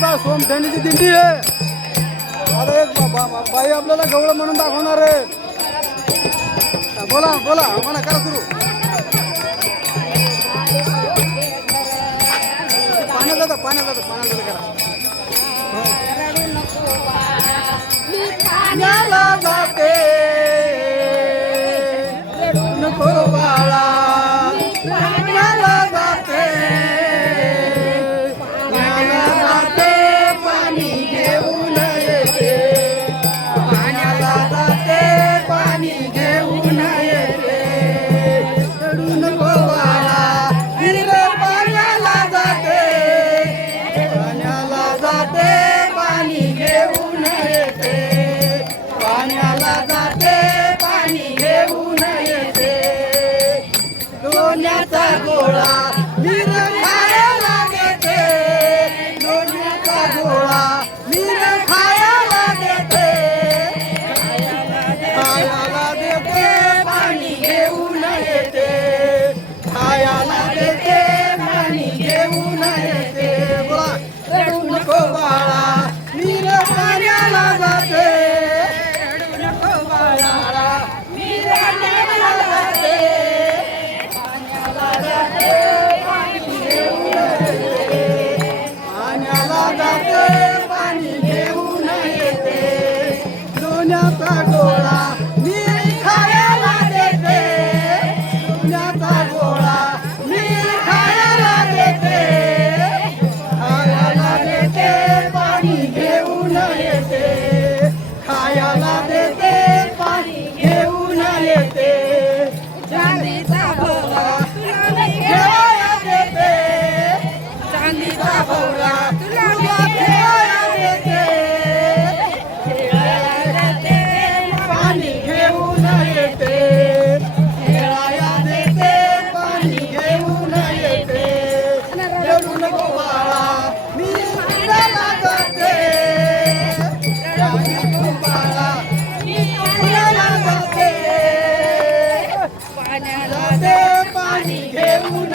बा सोमठ्यानीची दिंडी आहे. आता एक बाई आपल्याला गवळ म्हणून दाखवणार आहे. बोला बोला आम्हाला करा सुरू. पाण्यात करा. पाण्याला जाते नको बाळा, पाण्याला जाते पाणी घेऊन येते. पाण्याला जाते पाणी घेऊन येते. रडू नको बाळा, पाण्याला जाते, पाण्याला जाते पाणी घेऊन येते. पाण्याला जाते पाणी घेऊन येते. लोण्याचा गोळा मीर खायला देते. लोण्याचा गोळा मीर खायला देते. खायला देते पाणी घेऊन येते. खायला देते पाणी घेऊन येते. बोला रडू नको बाळा, मीर पाण्याला जाते. रडू नको बाळा, मीर पाण्याला जाते. पाण्याला जाते पाणी घेऊन येते. पाण्याला जाते पाणी घेऊन येते. लोण्याचा गोळा मीर खायला देते. लोण्याचा गोळा मीर खायला देते. खायला देते पाणी घेऊन येते. खायला देते पाणी घेऊन येते. चांदीचा भोवरा ठेवाया देते. चांदीचा भोवरा तुला ठेवाया देते. खेळाया देते पाणी घेऊन येते. खेळाया देते पाणी घेऊन येते. रडू नको बाळा, मी पाण्याला जाते. रडू नको बाळा, मी पाण्याला जाते. पाण्याला जाते पाणी घेऊन